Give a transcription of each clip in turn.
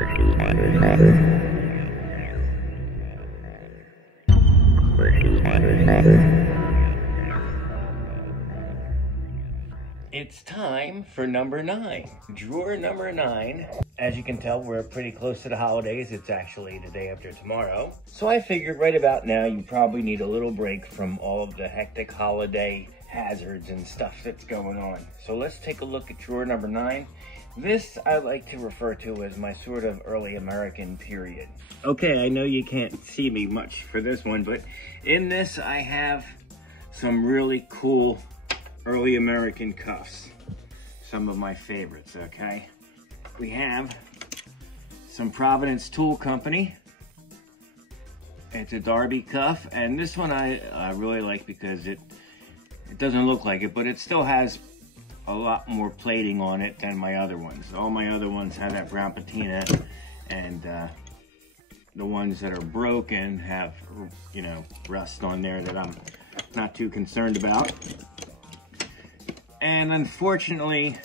It's time for number 9. Drawer number 9. As you can tell, we're pretty close to the holidays. It's actually the day after tomorrow. So I figured right about now you probably need a little break from all of the hectic holiday hazards and stuff that's going on. So let's take a look at drawer number 9. This I like to refer to as my sort of early American period. Okay, I know you can't see me much for this one, but in this I have some really cool early American cuffs. Some of my favorites, okay? We have some Providence Tool Company. It's a Derby cuff, and this one I really like because it doesn't look like it, but it still has a lot more plating on it than my other ones. All my other ones have that brown patina, and the ones that are broken have, you know, rust on there that I'm not too concerned about. And unfortunately,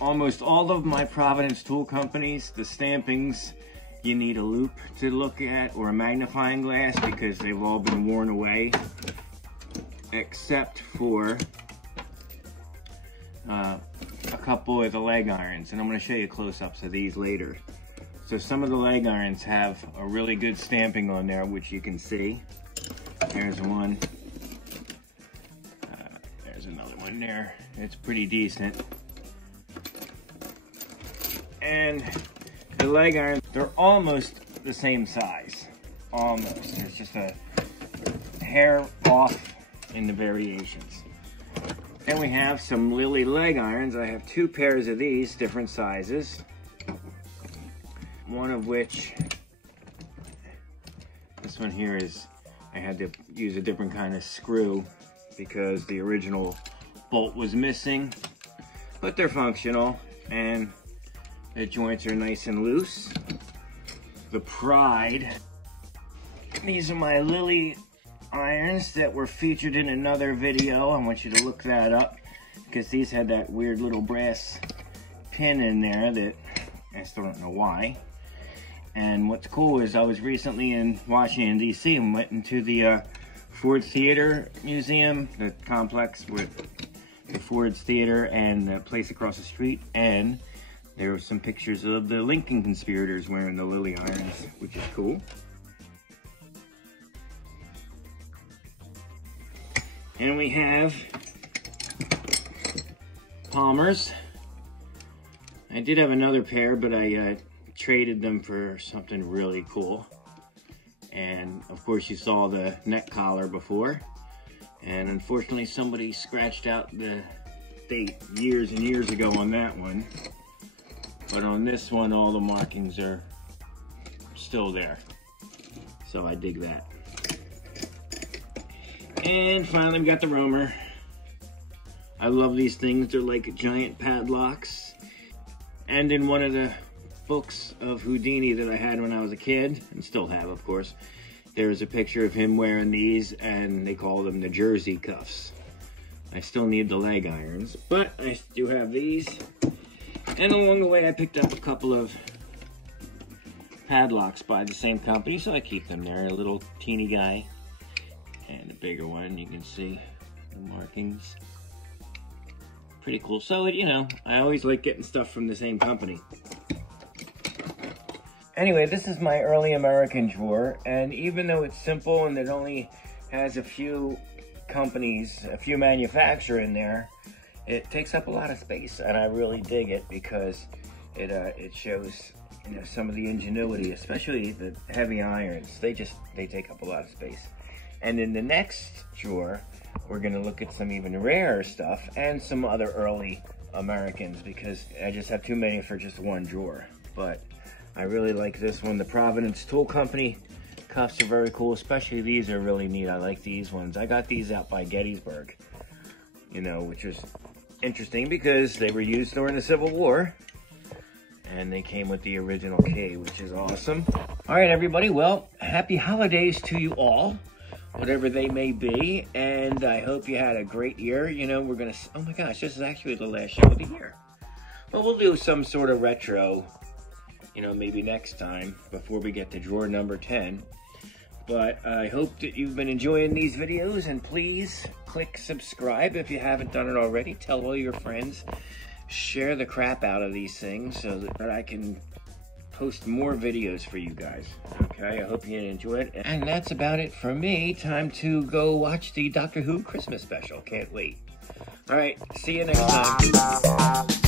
almost all of my Providence Tool Companies, the stampings, you need a loop to look at or a magnifying glass because they've all been worn away, except for a couple of the leg irons. And I'm going to show you close-ups of these later. So some of the leg irons have a really good stamping on there, which you can see. There's one. There's another one there. It's pretty decent. And the leg irons, they're almost the same size. Almost. There's just a hair off in the variations. Then we have some Lily leg irons. I have 2 pairs of these, different sizes. One of which, this one here is, I had to use a different kind of screw because the original bolt was missing, but they're functional and the joints are nice and loose. The Pride, these are my Lily irons that were featured in another video. I want you to look that up because these had that weird little brass pin in there that I still don't know why. And what's cool is I was recently in Washington, D.C. and went into the Ford Theater Museum, the complex with the Ford's Theater and the place across the street, and there were some pictures of the Lincoln conspirators wearing the Lily irons, which is cool. And we have Palmer's. I did have another pair, but I traded them for something really cool. And of course you saw the neck collar before. And unfortunately somebody scratched out the date years and years ago on that one. But on this one, all the markings are still there. So I dig that. And finally we got the Roamer. I love these things. They're like giant padlocks. And in one of the books of Houdini that I had when I was a kid, and still have of course, there's a picture of him wearing these, and they call them the Jersey cuffs. I still need the leg irons, but I do have these. And along the way I picked up a couple of padlocks by the same company, so I keep them there. A little teeny guy and a bigger one. You can see the markings. Pretty cool. So, you know, I always like getting stuff from the same company. Anyway, this is my early American drawer, and even though it's simple and it only has a few companies, a few manufacturers in there, it takes up a lot of space, and I really dig it because it shows, you know, some of the ingenuity, especially the heavy irons. They take up a lot of space. And in the next drawer, we're gonna look at some even rarer stuff and some other early Americans because I just have too many for just one drawer. But I really like this one. The Providence Tool Company cuffs are very cool, especially these are really neat. I like these ones. I got these out by Gettysburg, you know, which was interesting because they were used during the Civil War and they came with the original key, which is awesome. All right, everybody, well, happy holidays to you all, whatever they may be, and I hope you had a great year. You know, we're gonna, oh my gosh, this is actually the last show of the year. But we'll do some sort of retro you know, maybe next time before we get to drawer number 10. But I hope that you've been enjoying these videos, and please click subscribe if you haven't done it already. Tell all your friends, share the crap out of these things so that I can post more videos for you guys. Okay, I hope you enjoy it. And that's about it for me. Time to go watch the Doctor Who Christmas special. Can't wait. All right, see you next time.